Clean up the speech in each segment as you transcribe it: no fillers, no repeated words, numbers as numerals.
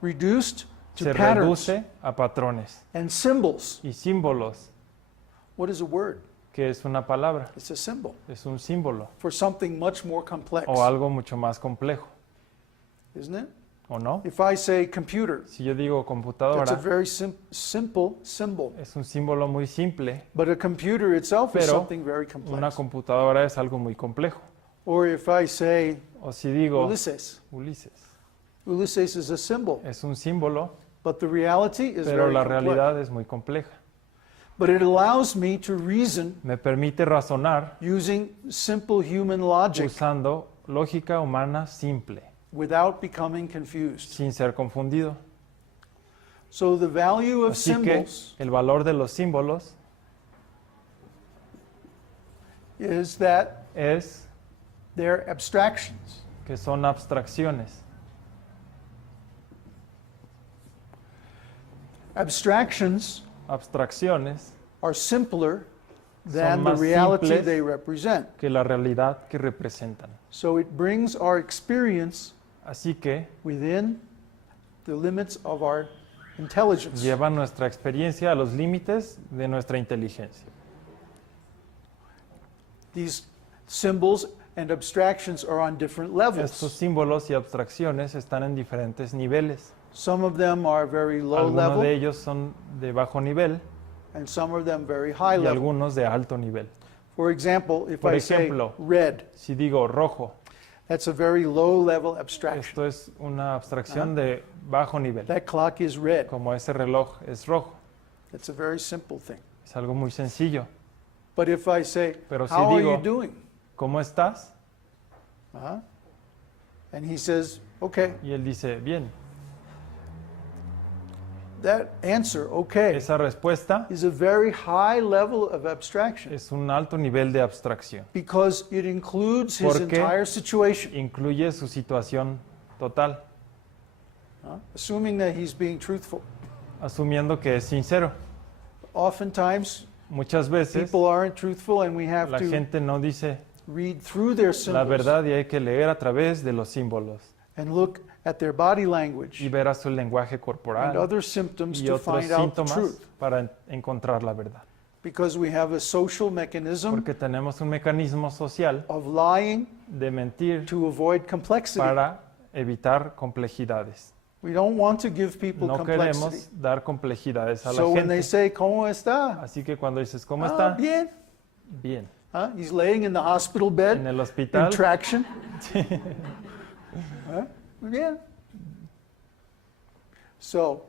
reduced to se patterns reduce a patrones and symbols. y símbolos, What is a word? que es una palabra, It's a symbol es un símbolo for something much more complex, o algo mucho más complejo, isn't it? ¿o no? If I say computer, Si yo digo that's a computadora, very simple symbol. es un símbolo muy simple, But a computer itself is pero something very una complex. computadora es algo muy complejo. Or if I say O si digo Ulysses, Ulises, Ulysses is a symbol, es un símbolo, but the reality is pero very la complex. realidad es muy compleja. But it allows me to reason Me permite razonar using simple human logic usando lógica humana simple, without becoming confused. sin ser confundido. So the value of Así que symbols el valor de los símbolos is that es they're abstractions. que son abstracciones. Abstractions Abstracciones are simpler than the más reality simples they represent. que la realidad que representan. So it brings our experience Así que within the limits of our intelligence. lleva nuestra experiencia a los límites de nuestra inteligencia. These symbols and abstractions are on different levels. Estos símbolos y abstracciones están en diferentes niveles. Some of them are very low Algunos de level ellos son de bajo nivel and some of them very high y level. algunos de alto nivel. For example, if Por I say ejemplo, red, Si digo rojo, that's a very low level abstraction. esto es una abstracción de bajo nivel. That clock is red. Como ese reloj es rojo. It's a very simple thing. Es algo muy sencillo. But if I say, Pero si how are digo- you doing? ¿Cómo estás? Uh-huh. And he says, okay. Y él dice, bien. That answer, okay, Esa respuesta is a very high level of abstraction es un alto nivel de abstracción. because it includes his Porque- entire situation, Incluye su situación total, assuming that he's being truthful. asumiendo que es sincero. Oftentimes, Muchas veces people aren't truthful and we have la to gente no dice read through their la symbols verdad y hay que leer a través de los símbolos and look at their body language y ver a su lenguaje and corporal other symptoms y to otros find out the síntomas truth. para encontrar la verdad. Because we have a social mechanism Porque tenemos un mecanismo social of lying de mentir to avoid complexity. para evitar complejidades. We don't want to give people No complexity. queremos dar complejidades a la So when they gente. say, ¿Cómo está? Así que cuando dices, ¿cómo Ah, está? bien. Bien. He's laying in the hospital En bed el in hospital. traction. Bien. So,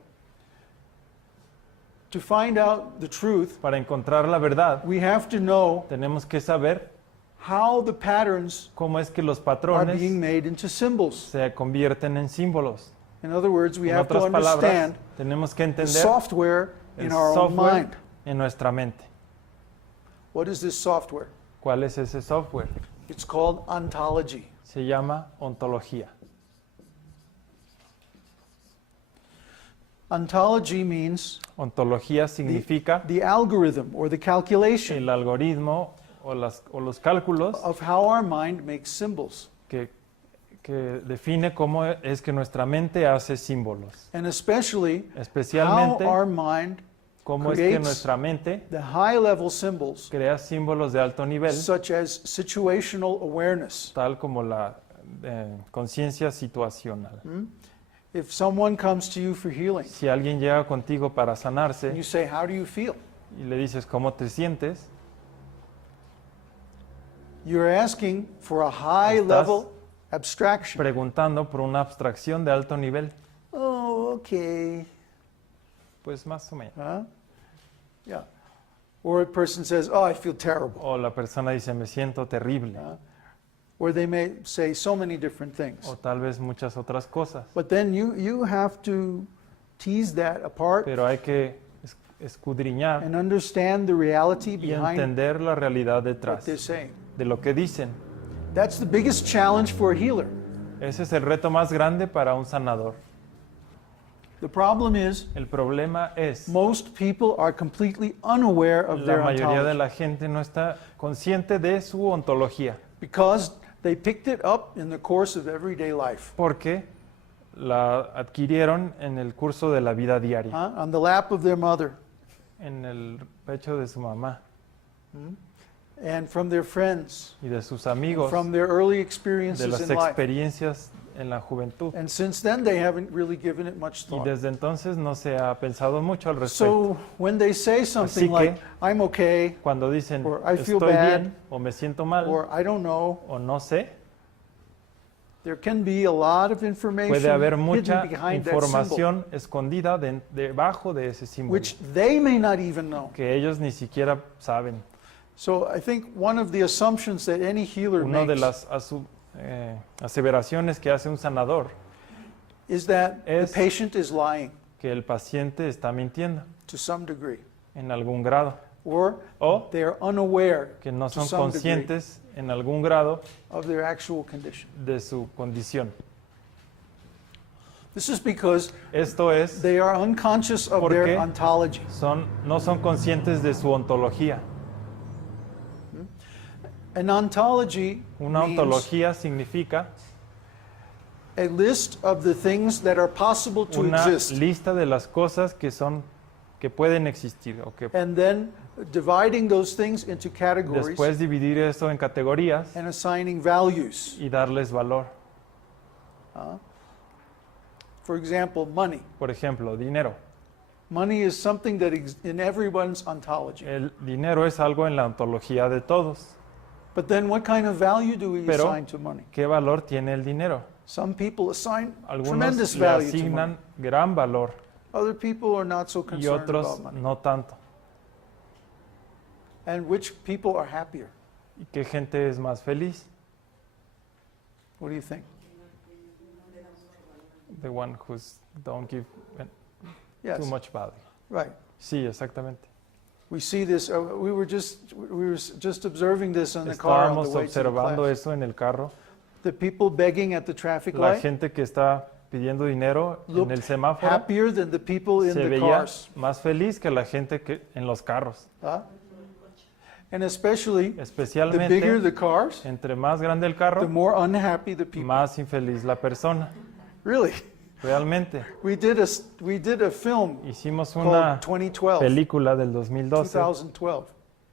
to find out the truth, Para encontrar la verdad, we have to know tenemos que saber how the patterns cómo es que los are patrones being made into symbols. se convierten en símbolos. In other words, we En have to otras palabras, understand tenemos que the entender software in el our own software mind. en nuestra mente. What is this software? ¿Cuál es ese software? It's called ontology. Se llama ontología. Ontology means Ontología significa the algorithm or the calculation el algoritmo o los cálculos of how our mind makes symbols, que define cómo es que nuestra mente hace símbolos. and especially how Especialmente our mind cómo es que creates nuestra mente the high-level symbols, crea símbolos de alto nivel, such as situational awareness. tal como la conciencia situacional. If someone comes to you for healing, Si alguien llega contigo para and you sanarse say, "How do you feel?" y le dices cómo te sientes, You're asking for a high-level abstraction. preguntando por una abstracción de alto nivel, Oh, okay. pues más o menos. Yeah. Or a person says, "Oh, I feel terrible." O la persona dice, me siento terrible. Or they may say so many different things. O tal vez muchas otras cosas. But then you have to tease that apart Pero hay que escudriñar and understand the reality y behind entender la realidad what detrás they're saying. de lo que dicen. That's the biggest challenge for a healer. Ese es el reto más grande para un sanador. The problem is El problema es, most people are completely unaware of la their mayoría de ontology la gente no está consciente de su ontología, because they picked it up in the course of everyday life. porque la adquirieron en el curso de la vida diaria, on the lap of their mother, en el pecho de su mamá and from their friends, y de sus and amigos, from their early de experiences las in life. experiencias en la juventud. And since then, they haven't really given it much Y thought. desde entonces no se ha pensado mucho al respecto. So when they say something que- like, I'm okay, Cuando dicen or I feel estoy bad, bien o me siento mal or I don't know, o no sé, there can be a lot of information puede haber hidden mucha behind that symbol, información escondida debajo de ese símbolo which they may not even know. que ellos ni siquiera saben. So I think one of the assumptions that any healer Una de makes las aseveraciones que hace un sanador is that the es- patient is lying que el paciente está mintiendo to some degree, en algún grado or o they are unaware que no to son some degree conscientes en algún grado of their actual condition. de su condición. This is because Esto es, they are unconscious of ¿Por their qué? ontology. no son conscientes de su ontología. An ontology Una means ontología significa a list of the things that are possible to una exist, lista de las cosas que pueden existir o que and then dividing those things into categories después dividir eso en categorías and assigning values. y darles valor. For example, money. Por ejemplo, dinero. Money is something that in everyone's ontology. El dinero es algo en la ontología de todos. But then what kind of value do we Pero- assign to money? ¿Qué valor tiene el dinero? Some people assign Algunos tremendous le value to money. asignan gran valor Other people are not so y concerned otros about money. no tanto. And which people are happier? ¿Y qué gente es más feliz? What do you think? The one who's don't give Yes, too much value. right. Sí, exactamente. We see this. We were just observing this in the car on Estábamos the way to the observando class. eso en el carro. The people begging at the traffic La light gente que está pidiendo dinero en looked el semáforo happier than the people in se the veía cars. más feliz que la gente que en los carros. Huh? And especially, the Especialmente bigger the cars, entre más grande el the carro, more unhappy the people. más infeliz la persona. Really, Realmente. we did a film Hicimos called una 2012. película del 2012. 2012.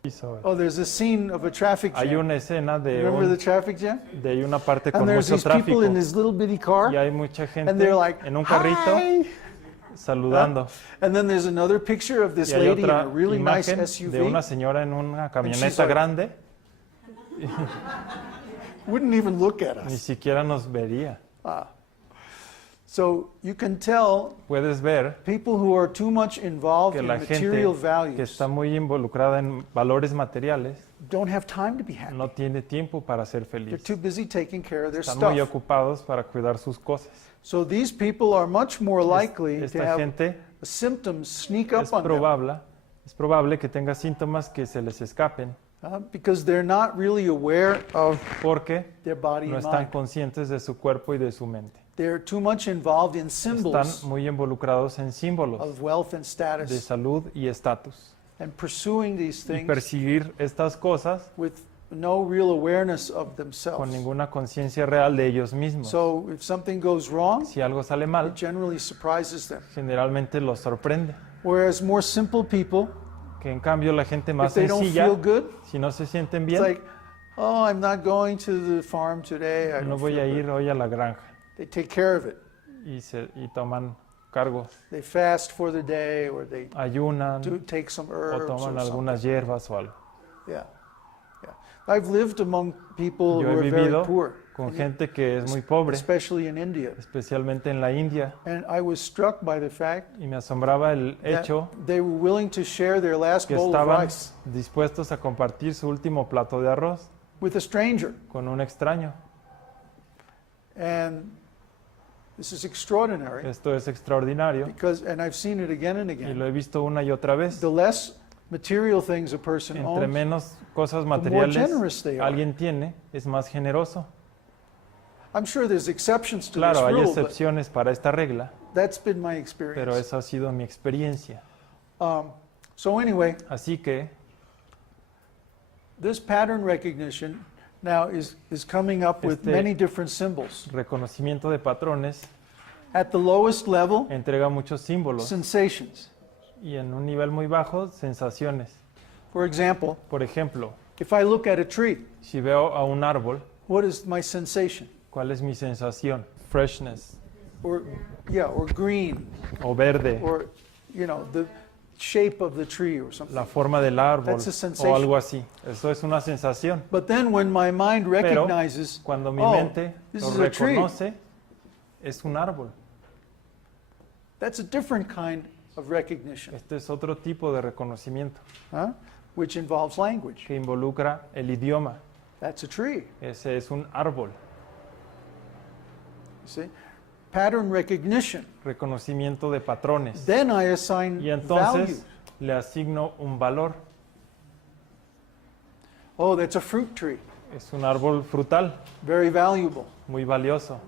Hizo- Oh, there's a scene of a traffic Hay jam. una escena Remember the traffic jam? de una parte con And there's mucho these people tráfico in this little bitty car, y hay mucha and gente they're like, en un carrito "Hi!" saludando. And then there's another picture of this Y hay lady in otra a really nice imagen de una SUV. señora en una she's camioneta like- grande, Wouldn't even look at ni us. siquiera nos vería. So you can tell Puedes ver people who are too much involved que in la material gente que values está muy involucrada en valores materiales don't have time to be happy. no tiene tiempo para ser They're feliz. too busy taking care of their Están muy stuff. ocupados para cuidar sus cosas. So these people are much more likely to Esta have gente symptoms sneak up es on them probable que tenga síntomas que se les escapen because they're not really aware of porque their body no and están mind. conscientes de su cuerpo y de su mente. They're too much involved in Están symbols muy involucrados en símbolos of wealth and de status salud y estatus. and pursuing these Y things perseguir estas cosas with no real awareness of con themselves. ninguna conciencia real de ellos mismos. So if something goes wrong, Si algo sale it mal, generally surprises them. generalmente los sorprende. Whereas more simple people, Que en cambio la gente if más they don't sencilla, feel good, si no se sienten it's bien, like, oh, I'm not going to the farm today. I no don't voy feel a good. ir hoy a la granja. They take care of it. Y toman cargos, They fast for the day, or they ayunan take some o herbs toman or algunas something. hierbas o algo. Yeah, yeah. I've lived among people Yo who he are very vivido poor, con gente que es muy pobre, especially in India. especialmente en la India, And I was struck by the fact y me asombraba el that hecho they were willing to share their last que bowl of estaban rice dispuestos a compartir su último plato de arroz with a stranger. con un extraño. And this is extraordinary Esto es extraordinario and I've seen it again and y again. lo he visto una y otra vez. The less material things a person Entre owns, menos cosas the more materiales generous they are. alguien tiene, es más generoso. I'm sure there's exceptions to Claro, this hay rule, but excepciones para esta regla, that's been my pero experience. esa ha sido mi experiencia. So anyway, Así que this pattern recognition now is coming up with Este- many different symbols. reconocimiento de patrones At the lowest level, entrega muchos símbolos sensations. y en un nivel muy bajo, sensaciones. For example, Por ejemplo, if I look at a tree, si veo a un árbol, what is my sensation? ¿cuál es mi sensación? Freshness, Or green, o verde, or the shape of the tree or something. la forma del árbol, That's a sensation. o algo así. Eso es una sensación. But then when my mind Pero recognizes, cuando mi oh, mente this lo is a tree, reconoce, es un árbol. that's a different kind of recognition, Este es otro tipo de reconocimiento huh? Which involves language. que involucra el idioma. That's a tree. Ese es un árbol. You see? Pattern recognition. Reconocimiento de patrones. Then I assign Y value. entonces le asigno un valor. Oh, that's a fruit tree. Es un árbol frutal, Very valuable. muy valioso.